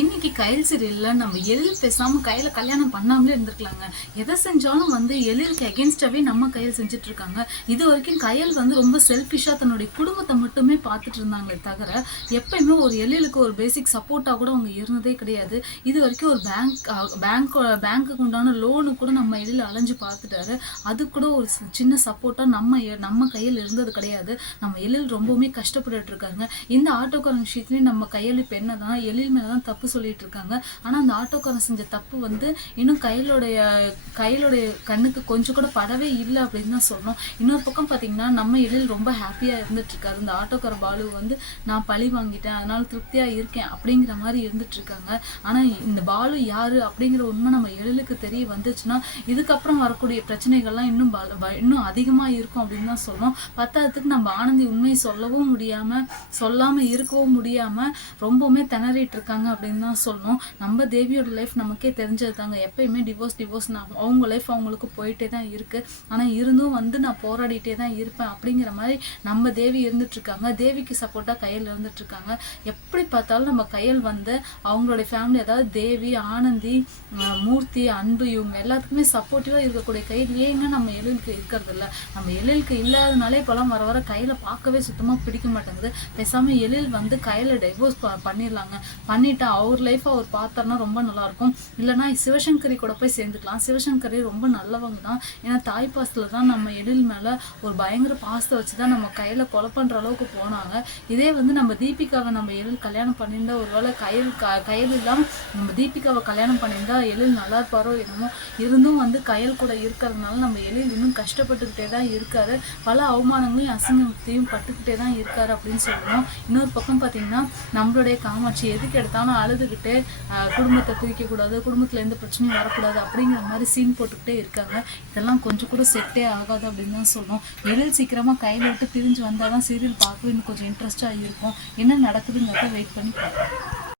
இன்னைக்கு கயல் சீரியல்ல நம்ம எழில் பேசாம கையில கல்யாணம் பண்ணாமலே இருந்திருக்கலாங்க. எதை செஞ்சாலும் எழிலுக்கு அகேன்ஸ்டாவே நம்ம கையில் செஞ்சுட்டு இருக்காங்க. இது வரைக்கும் கயல் ரொம்ப செல்ஃபிஷா தன்னுடைய குடும்பத்தை மட்டுமே பார்த்துட்டு இருந்தாங்களே தவிர எப்பயுமே ஒரு எழிலுக்கு ஒரு பேசிக் சப்போர்ட்டா கூட அவங்க இருந்ததே கிடையாது. இது வரைக்கும் ஒரு பேங்க்குக்கு உண்டான லோனு கூட நம்ம எழில் அலைஞ்சு பார்த்துட்டாரு. அது கூட ஒரு சின்ன சப்போர்ட்டா நம்ம கையில் இருந்தது கிடையாது. நம்ம எழில் ரொம்பவுமே கஷ்டப்பட்டுட்டு இருக்காங்க. இந்த ஆட்டோக்காரன் விஷயத்துலயும் நம்ம கையில் இப்ப என்னதான் எழில் மேலதான் தப்பு சொல்லிட்டு இருக்காங்க. ஆனா அந்த ஆட்டோக்காரன் செஞ்ச தப்பு இன்னும் கையிலுடைய கண்ணுக்கு கொஞ்சம் கூட படவே இல்லை அப்படின்னு தான் சொல்லணும். இன்னொரு பக்கம் பாத்தீங்கன்னா நம்ம எழில் ரொம்ப ஹாப்பியா இருந்துட்டு இருக்காரு. இந்த ஆட்டோக்கார பாலு நான் பழி வாங்கிட்டேன், அதனால திருப்தியா இருக்கேன் அப்படிங்கிற மாதிரி இருந்துட்டு இருக்காங்க. ஆனா இந்த பாலு யாரு அப்படிங்கிற உண்மை நம்ம எழிலுக்கு தெரிய வந்துச்சுன்னா இதுக்கப்புறம் வரக்கூடிய பிரச்சனைகள்லாம் இன்னும் அதிகமா இருக்கும் அப்படின்னு தான் சொல்லணும். பத்தாவதுக்கு நம்ம ஆனந்தி உண்மையை சொல்லாம இருக்கவும் முடியாம ரொம்பவுமே திணறிட்டு இருக்காங்க அப்படின்னு தான் சொல்லணும். நம்ம தேவியோட லைஃப் நமக்கே தெரிஞ்சது தாங்க. எப்பயுமே டிவோர்ஸ் அவங்க லைஃப் அவங்களுக்கு போயிட்டே தான் இருக்கு. ஆனா இருந்தும் நான் போராடிட்டே தான் இருப்பேன் அப்படிங்கிற மாதிரி நம்ம தேவி இருந்துட்டு இருக்காங்க. தேவிக்கு சப்போர்ட்டா கையில் இருந்துட்டு இருக்காங்க. எப்படி பார்த்தாலும் நம்ம கையில் அவங்களுடைய ஃபேமிலி, அதாவது தேவி, ஆனந்தி, மூர்த்தி, அன்பு, இவங்க எல்லாத்துக்குமே சப்போர்ட்டிவா இருக்கக்கூடிய கையில் ஏங்க நம்ம எழிலுக்கு இருக்கிறது இல்லை. நம்ம எழிலுக்கு இல்லாதனாலே இப்பெல்லாம் வர வர கையில பார்க்கவே சுத்தமா பிடிக்க மாட்டேங்குது. பேசாம எழில் கையில டைவோர்ஸ் பண்ணிடலாங்க. பண்ணிட்டு அவர் லைஃப் அவர் பார்த்தாருன்னா ரொம்ப நல்லா இருக்கும். இல்லைன்னா சிவசங்கரி கூட போய் சேர்ந்துக்கலாம். சிவசங்கரி ரொம்ப நல்லவங்க தான். ஏன்னா தாய் பாசத்துல தான் நம்ம எழில் மேல ஒரு பயங்கர பாசத்தை வச்சுதான் நம்ம கையில கொலை பண்ற அளவுக்கு போனாங்க. இதே நம்ம தீபிகாவை நம்ம எழில் கல்யாணம் பண்ணியிருந்தா, ஒருவேளை கையில் இல்லாம நம்ம தீபிகாவை கல்யாணம் பண்ணியிருந்தா எழில் நல்லா இருப்பாரோ என்னமோ. இருந்தும் கையில் கூட இருக்கிறதுனால நம்ம எழில் இன்னும் கஷ்டப்பட்டுக்கிட்டே தான் இருக்காரு. பல அவமானங்களையும் அசிங்கத்தையும் பட்டுக்கிட்டே தான் இருக்காரு அப்படின்னு சொல்லணும். இன்னொரு பக்கம் பார்த்தீங்கன்னா நம்மளுடைய காமாட்சி எதுக்கு எடுத்தாலும் அழுதுகிட்டே குடும்பத்தை பிரிக்கக்கூடாது, குடும்பத்தில் எந்த பிரச்சனையும் வரக்கூடாது அப்படிங்கிற மாதிரி சீன் போட்டுக்கிட்டே இருக்காங்க. இதெல்லாம் கொஞ்சம் கூட செட்டே ஆகாது அப்படின்னு தான் சொல்லணும். எழில் சீக்கிரமாக கையில் விட்டு பிரிஞ்சு வந்தால் தான் சீரியல் பார்க்கவே இன்னும் கொஞ்சம் இன்ட்ரெஸ்டாக இருக்கும். என்ன நடக்குதுங்கிறத வெயிட் பண்ணி பார்க்கலாம்.